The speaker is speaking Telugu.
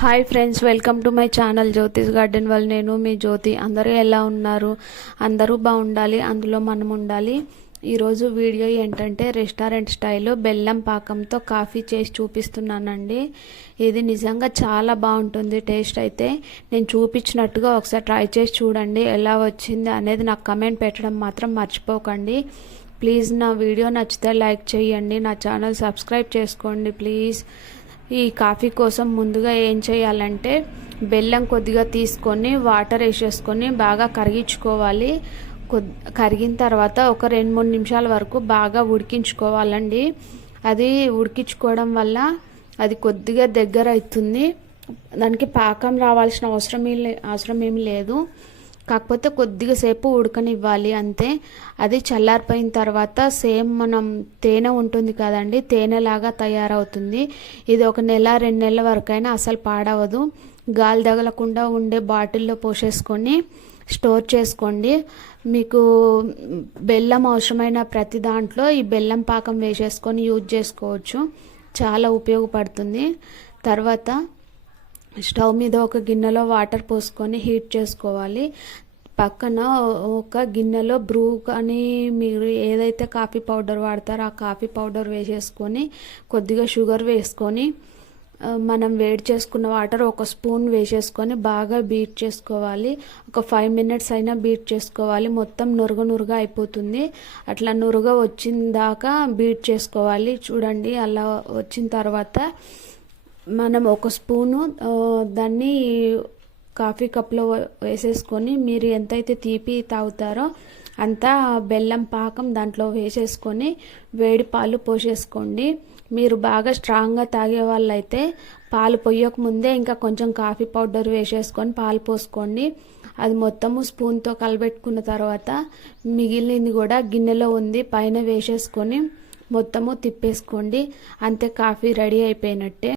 Hi friends welcome to my channel Jyotish garden వాళ్ళు నేను మీ జ్యోతి. అందరూ ఎలా ఉన్నారు? అందరూ బాగుండాలి అందులో మనం ఉండాలి. ఈరోజు వీడియో ఏంటంటే రెస్టారెంట్ స్టైల్లో బెల్లం పాకంతో కాఫీ చేసి చూపిస్తున్నానండి. ఇది నిజంగా చాలా బాగుంటుంది టేస్ట్ అయితే. నేను చూపించినట్టుగా ఒకసారి ట్రై చేసి చూడండి ఎలా వచ్చింది అనేది నాకు కమెంట్ పెట్టడం మాత్రం మర్చిపోకండి. ప్లీజ్ నా వీడియో నచ్చితే లైక్ చేయండి నా ఛానల్ సబ్స్క్రైబ్ చేసుకోండి ప్లీజ్. ఈ కాఫీ కోసం ముందుగా ఏం చేయాలంటే బెల్లం కొద్దిగా తీసుకొని వాటర్ వేసేసుకొని బాగా కరిగించుకోవాలి. కరిగిన తర్వాత ఒక రెండు మూడు నిమిషాల వరకు బాగా ఉడికించుకోవాలండి. అది ఉడికించుకోవడం వల్ల అది కొద్దిగా దగ్గర అవుతుంది దానికి పాకం రావాల్సిన అవసరం అవసరం ఏమి లేదు. కాకపోతే కొద్దిగా సేపు ఉడకనివ్వాలి అంతే. అది చల్లారిపోయిన తర్వాత సేమ్ మనం తేనె ఉంటుంది కదండి తేనెలాగా తయారవుతుంది. ఇది ఒక నెల రెండు నెలల వరకైనా అసలు పాడవదు. గాలి తగలకుండా ఉండే బాటిల్లో పోసేసుకొని స్టోర్ చేసుకోండి. మీకు బెల్లం అవసరమైన ప్రతి దాంట్లో ఈ బెల్లం పాకం వేసేసుకొని యూజ్ చేసుకోవచ్చు. చాలా ఉపయోగపడుతుంది. తర్వాత స్టవ్ మీద ఒక గిన్నెలో వాటర్ పోసుకొని హీట్ చేసుకోవాలి. పక్కన ఒక గిన్నెలో బ్రూ కానీ మీరు ఏదైతే కాఫీ పౌడర్ వాడతారో ఆ కాఫీ పౌడర్ వేసేసుకొని కొద్దిగా షుగర్ వేసుకొని మనం వేడి చేసుకున్న వాటర్ ఒక స్పూన్ వేసేసుకొని బాగా బీట్ చేసుకోవాలి. ఒక ఫైవ్ మినిట్స్ అయినా బీట్ చేసుకోవాలి. మొత్తం నురుగ నురుగ అయిపోతుంది. అట్లా నురుగ వచ్చిన దాకా బీట్ చేసుకోవాలి. చూడండి అలా వచ్చిన తర్వాత మనం ఒక స్పూను దాన్ని కాఫీ కప్లో వేసేసుకొని మీరు ఎంతైతే తీపి తాగుతారో అంతా బెల్లం పాకం దాంట్లో వేసేసుకొని వేడి పాలు పోసేసుకోండి. మీరు బాగా స్ట్రాంగ్గా తాగే వాళ్ళైతే పాలు పొయ్యక ముందే ఇంకా కొంచెం కాఫీ పౌడర్ వేసేసుకొని పాలు పోసుకోండి. అది మొత్తము స్పూన్తో కలబెట్టుకున్న తర్వాత మిగిలినది కూడా గిన్నెలో ఉంది పైన వేసేసుకొని మొత్తము తిప్పేసుకోండి. అంతే కాఫీ రెడీ అయిపోయినట్టే.